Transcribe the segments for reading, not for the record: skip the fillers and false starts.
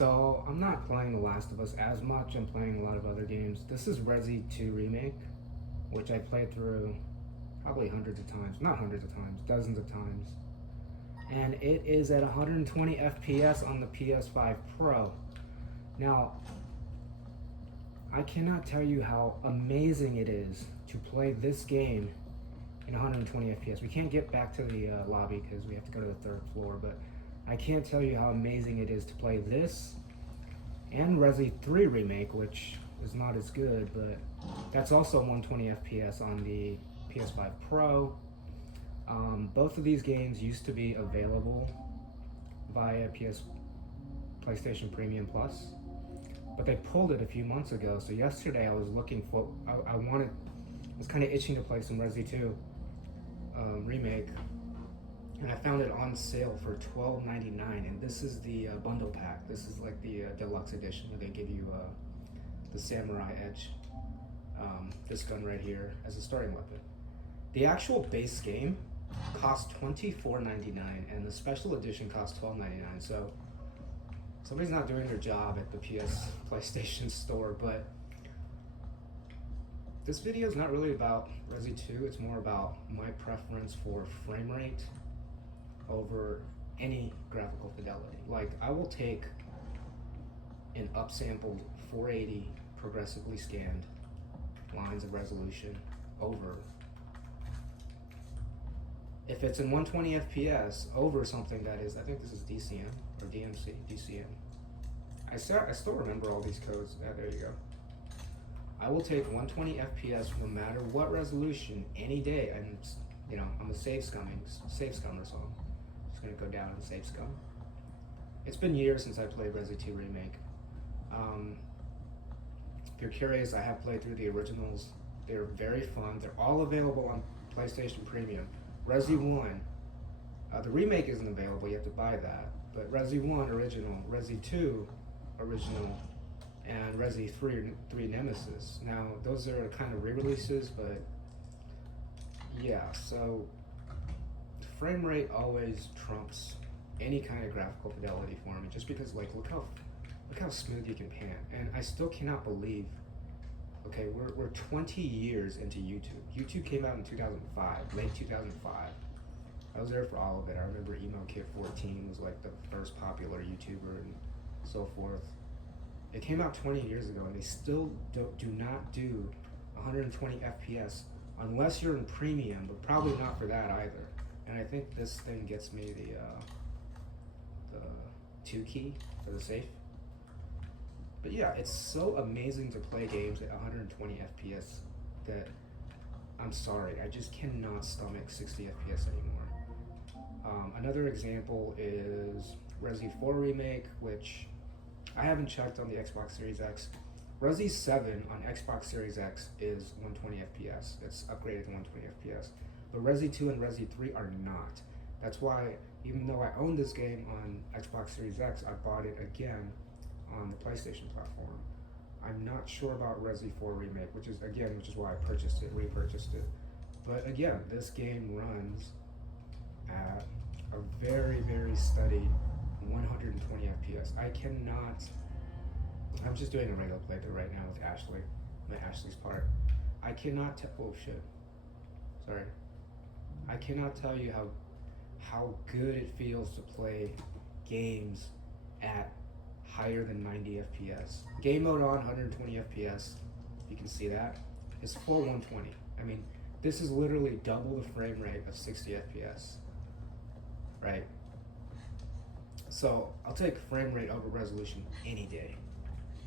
So I'm not playing The Last of Us as much. I'm playing a lot of other games. This is Resi 2 Remake, which I played through probably hundreds of times. Not hundreds of times, dozens of times. And it is at 120 FPS on the PS5 Pro. Now, I cannot tell you how amazing it is to play this game in 120 FPS. We can't get back to the lobby because we have to go to the third floor, but I can't tell you how amazing it is to play this and Resi 3 Remake, which is not as good, but that's also 120 FPS on the PS5 Pro. Both of these games used to be available via PlayStation Premium Plus, but they pulled it a few months ago. So yesterday I was looking for, I was kind of itching to play some Resi 2 Remake, and I found it on sale for $12.99, and this is the bundle pack. This is like the deluxe edition where they give you the Samurai Edge, this gun right here, as a starting weapon. The actual base game costs $24.99, and the special edition costs $12.99. So somebody's not doing their job at the PlayStation store. But this video is not really about Resi 2. It's more about my preference for frame rate over any graphical fidelity. Like, I will take an upsampled 480 progressively scanned lines of resolution over, if it's in 120 FPS, over something that is, I think this is DCM or DMC, DCM. I still remember all these codes. There you go. I will take 120 FPS no matter what resolution any day. And you know, I'm a save scummer, so I'm just gonna go down and save scum. It's been years since I played Resi 2 Remake. If you're curious, I have played through the originals. They're very fun. They're all available on PlayStation Premium. Resi 1, the remake isn't available, you have to buy that. But Resi 1 original, Resi 2 original, and Resi 3 Nemesis. Now, those are kind of re-releases, but yeah, so frame rate always trumps any kind of graphical fidelity for me, just because, like, look how smooth you can pan. And I still cannot believe, okay, we're 20 years into YouTube. YouTube came out in 2005, late 2005. I was there for all of it. I remember Emo Kid 14 was like the first popular YouTuber and so forth. It came out 20 years ago, and they still do not do 120 FPS unless you're in premium, but probably not for that either. And I think this thing gets me the 2 key for the safe. But yeah, it's so amazing to play games at 120 FPS that I'm sorry, I just cannot stomach 60 FPS anymore. Another example is Resi 4 Remake, which I haven't checked on the Xbox Series X. Resi 7 on Xbox Series X is 120 FPS. It's upgraded to 120 FPS. But Resi 2 and Resi 3 are not. That's why, even though I own this game on Xbox Series X, I bought it again on the PlayStation platform. I'm not sure about Resi 4 Remake, which is why I repurchased it. But again, this game runs at a very, very steady 120 FPS. I'm just doing a regular playthrough right now with Ashley, Ashley's part. I cannot tell you how good it feels to play games at higher than 90 FPS. Game mode on 120 FPS, you can see that. It's full 120. I mean, this is literally double the frame rate of 60 FPS, right? So I'll take frame rate over resolution any day.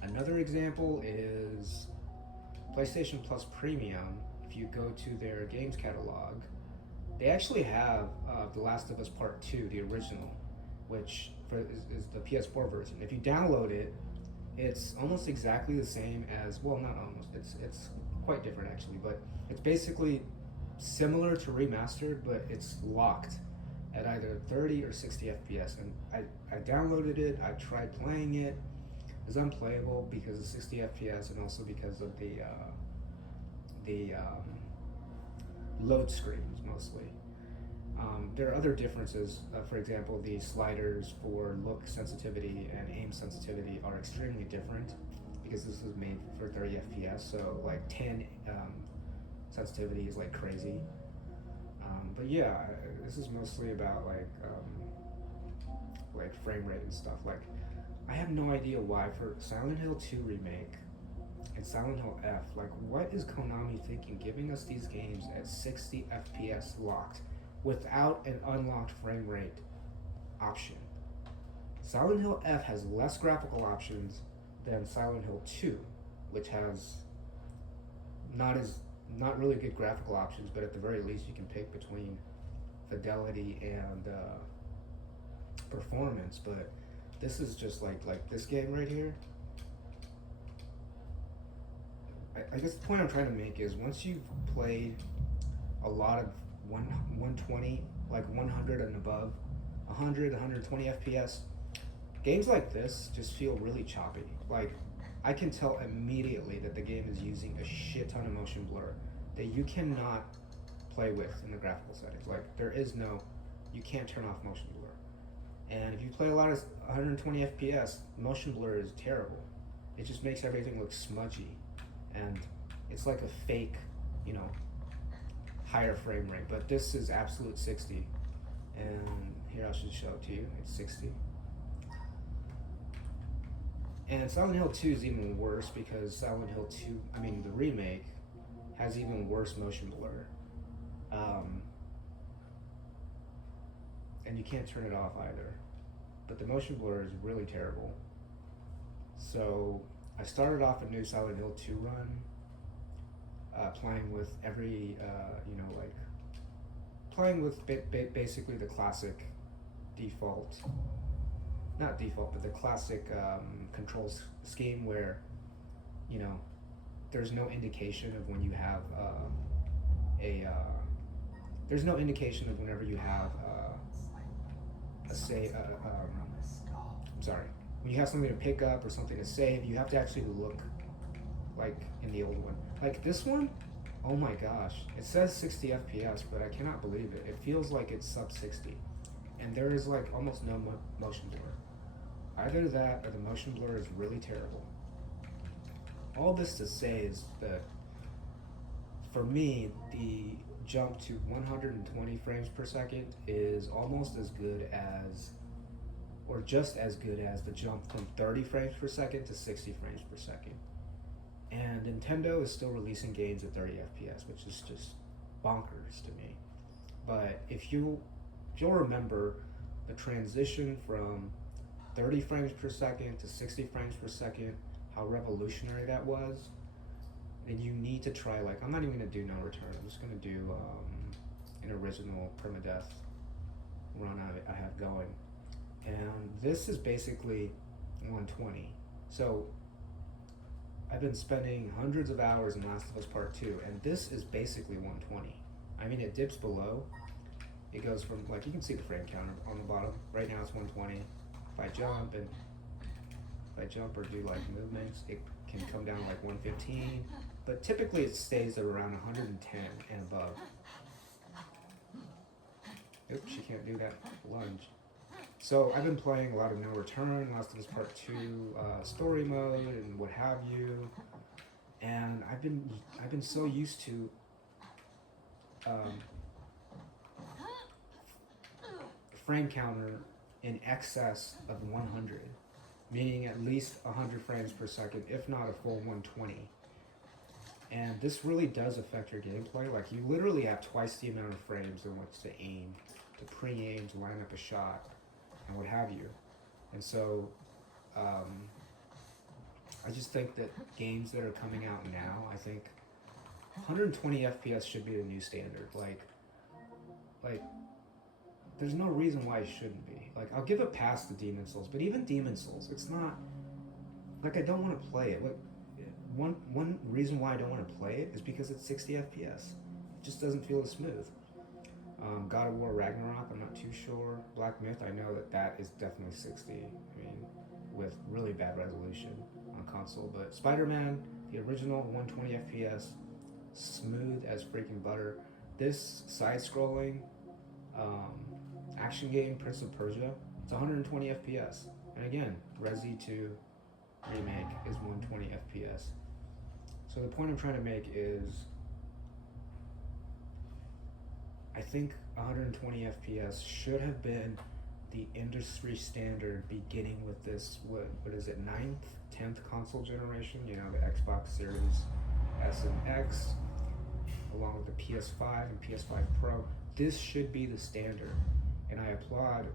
Another example is PlayStation Plus Premium. If you go to their games catalog, they actually have The Last of Us Part 2, the original, which is the PS4 version. If you download it, it's almost exactly the same as, well, not almost, it's quite different actually, but it's basically similar to remastered, but it's locked at either 30 or 60 FPS. And I downloaded it, I tried playing it. It's unplayable because of 60 FPS and also because of the load screens mostly. There are other differences. For example, the sliders for look sensitivity and aim sensitivity are extremely different because this is made for 30 FPS. So like 10 sensitivity is like crazy. But yeah, this is mostly about like frame rate and stuff. Like I have no idea why for Silent Hill 2 remake and Silent Hill F, like what is Konami thinking giving us these games at 60 FPS locked without an unlocked frame rate option? Silent Hill F has less graphical options than Silent Hill 2, which has not really good graphical options, but at the very least you can pick between fidelity and performance. But this is just like this game right here. I guess the point I'm trying to make is once you've played a lot of 120, like 100 and above, 100, 120 FPS, games like this just feel really choppy. Like I can tell immediately that the game is using a shit ton of motion blur that you cannot play with in the graphical settings. Like you can't turn off motion blur. And if you play a lot of 120 FPS, motion blur is terrible. It just makes everything look smudgy. And it's like a fake, higher frame rate. But this is absolute 60. And here I should show it to you. It's 60. And Silent Hill 2 is even worse because Silent Hill 2, the remake, has even worse motion blur. And you can't turn it off either. But the motion blur is really terrible. So I started off a new Silent Hill 2 run, playing with playing with basically the classic default, not default, but the classic control scheme where, there's no indication of when you have there's no indication of whenever you have when you have something to pick up or something to save, you have to actually look like in the old one. Like this one, oh my gosh, it says 60 FPS, but I cannot believe it. It feels like it's sub 60. And there is like almost no motion blur. Either that or the motion blur is really terrible. All this to say is that for me, the jump to 120 frames per second is almost as good as, or just as good as, the jump from 30 frames per second to 60 frames per second. And Nintendo is still releasing games at 30 FPS, which is just bonkers to me. But if you'll remember the transition from 30 frames per second to 60 frames per second, how revolutionary that was, then you need to try, I'm not even going to do No Return. I'm just going to do an original permadeath run I have going. And this is basically 120. So I've been spending hundreds of hours in Last of Us Part 2, and this is basically 120. It dips below. It goes from, you can see the frame counter on the bottom. Right now it's 120. If I jump or do movements, it can come down to 115. But typically it stays at around 110 and above. Oops, she can't do that lunge. So I've been playing a lot of No Return, Last of Us Part 2, story mode, and what have you. And I've been so used to frame counter in excess of 100, meaning at least 100 frames per second, if not a full 120. And this really does affect your gameplay. You literally have twice the amount of frames in which to aim, to pre-aim, to line up a shot, and what have you. And so I just think that games that are coming out now, I think 120 FPS should be the new standard. There's no reason why it shouldn't be. I'll give a pass to Demon Souls, but even Demon Souls, it's not, I don't want to play it. One reason why I don't want to play it is because it's 60 FPS. It just doesn't feel as smooth. God of War Ragnarok, I'm not too sure. Black Myth, I know that is definitely 60. With really bad resolution on console. But Spider-Man, the original, 120 FPS, smooth as freaking butter. This side-scrolling, Action game Prince of Persia, it's 120 FPS. And again, Resi 2 Remake is 120 FPS. So the point I'm trying to make is, I think 120 FPS should have been the industry standard beginning with this, what is it, 9th, 10th console generation, you know, the Xbox Series S and X, along with the PS5 and PS5 Pro. This should be the standard, and I applaud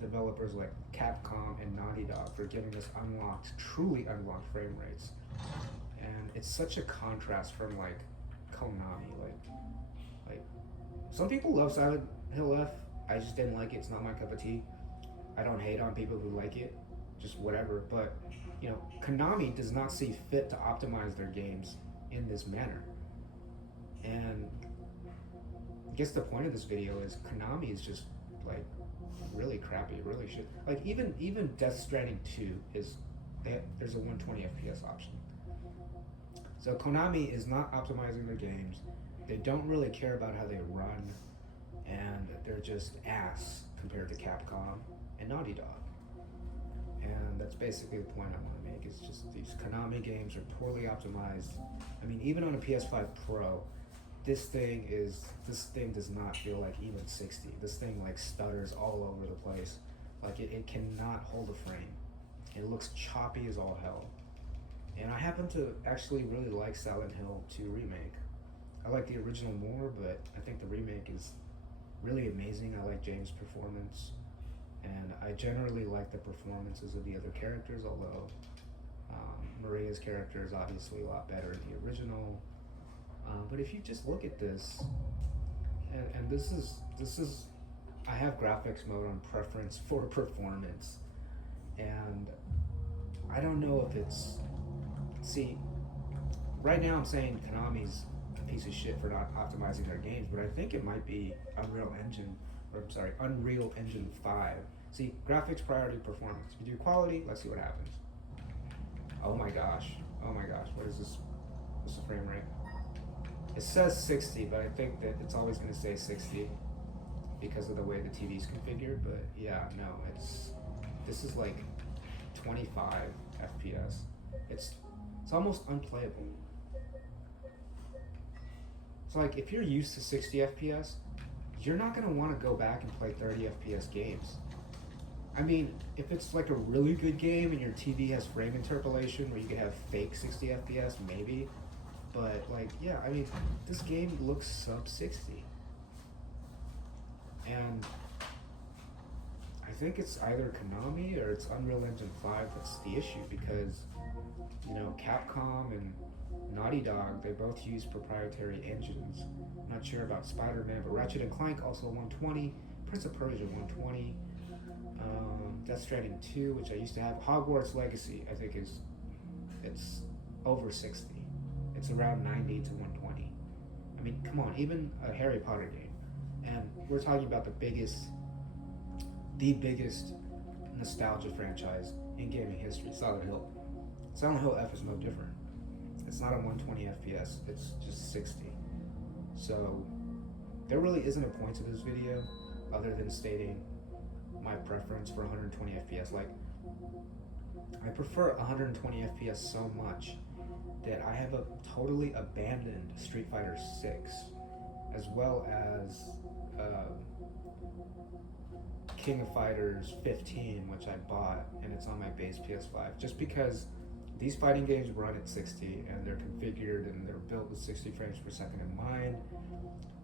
developers like Capcom and Naughty Dog for giving us truly unlocked frame rates. And it's such a contrast from like Konami, like some people love Silent Hill F. I just didn't like it. It's not my cup of tea. I don't hate on people who like it, just whatever. But you know, Konami does not see fit to optimize their games in this manner. And I guess the point of this video is Konami is just like really crappy, really shit. Like even Death Stranding 2 there's a 120 FPS option. So Konami is not optimizing their games. They don't really care about how they run, and they're just ass compared to Capcom and Naughty Dog. And that's basically the point I want to make. It's just these Konami games are poorly optimized. I mean, even on a PS5 Pro, this thing does not feel like even 60. This thing like stutters all over the place. Like it cannot hold a frame. It looks choppy as all hell. And I happen to actually really like Silent Hill 2 Remake. I like the original more, but I think the remake is really amazing. I like James' performance, and I generally like the performances of the other characters, although Maria's character is obviously a lot better in the original. But if you just look at this, and this is, I have graphics mode on preference for performance, and I don't know if it's, see, right now I'm saying Konami's a piece of shit for not optimizing their games, but I think it might be Unreal Engine 5. See, graphics, priority, performance. If you do quality, let's see what happens. Oh my gosh, what is this? What's the frame rate? It says 60, but I think that it's always going to say 60 because of the way the TV's configured. But yeah, no, this is like 25 FPS. It's almost unplayable. So like, if you're used to 60 FPS, you're not going to want to go back and play 30 FPS games. I mean, if it's like a really good game and your TV has frame interpolation where you could have fake 60 FPS, maybe. But like, yeah, I mean, this game looks sub 60. And I think it's either Konami or it's Unreal Engine 5 that's the issue, because, you know, Capcom and Naughty Dog, they both use proprietary engines. I'm not sure about Spider-Man, but Ratchet & Clank also 120, Prince of Persia 120, Death Stranding 2, which I used to have, Hogwarts Legacy, I think it's over 60. It's around 90 to 120. I mean, come on, even a Harry Potter game. And we're talking about the biggest nostalgia franchise in gaming history, Silent Hill. Silent Hill F is no different. It's not a 120 FPS, it's just 60. So there really isn't a point to this video other than stating my preference for 120 FPS. Like, I prefer 120 FPS so much that I have totally abandoned Street Fighter 6, as well as King of Fighters 15, which I bought, and it's on my base PS5, just because these fighting games run at 60, and they're configured and they're built with 60 frames per second in mind.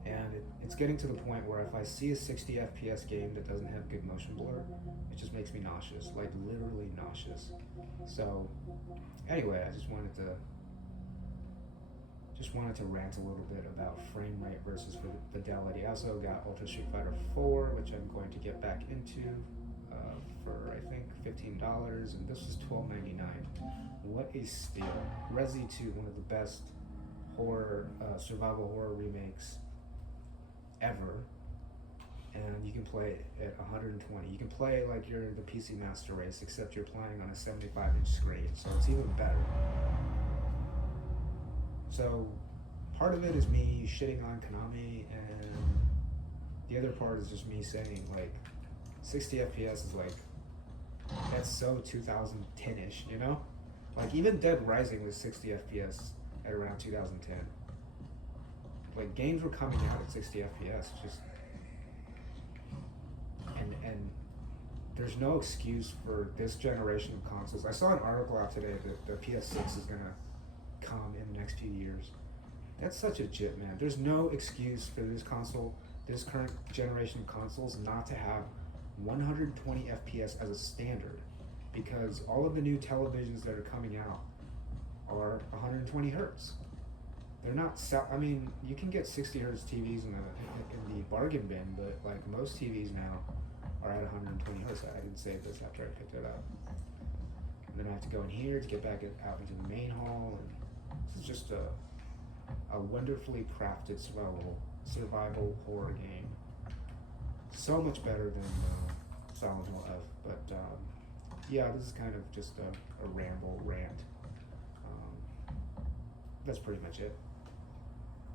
And it's getting to the point where if I see a 60 FPS game that doesn't have good motion blur, it just makes me nauseous, like literally nauseous. So anyway, I just wanted to rant a little bit about frame rate versus fidelity. I also got Ultra Street Fighter 4, which I'm going to get back into for I think $15, and this was $12.99. What a steal! Resi 2, one of the best horror survival horror remakes ever, and you can play it at 120. You can play like you're the PC Master Race, except you're playing on a 75-inch screen, so it's even better. So part of it is me shitting on Konami and the other part is just me saying, like, 60 FPS is like, that's so 2010-ish, you know? Like, even Dead Rising was 60 FPS at around 2010. Like, games were coming out at 60 FPS, just, and there's no excuse for this generation of consoles. I saw an article out today that the PS6 is gonna come in the next few years. That's such a jit, man. There's no excuse for this console, this current generation of consoles, not to have 120 FPS as a standard, because all of the new televisions that are coming out are 120 hertz. They're not. I mean, you can get 60 hertz TVs in the bargain bin, but like most TVs now are at 120 hertz. I didn't save this after I picked it up. And then I have to go in here to get back out into the main hall, and this is just a wonderfully crafted survival horror game. So much better than Silent Hill F. But yeah, this is kind of just a ramble rant. That's pretty much it.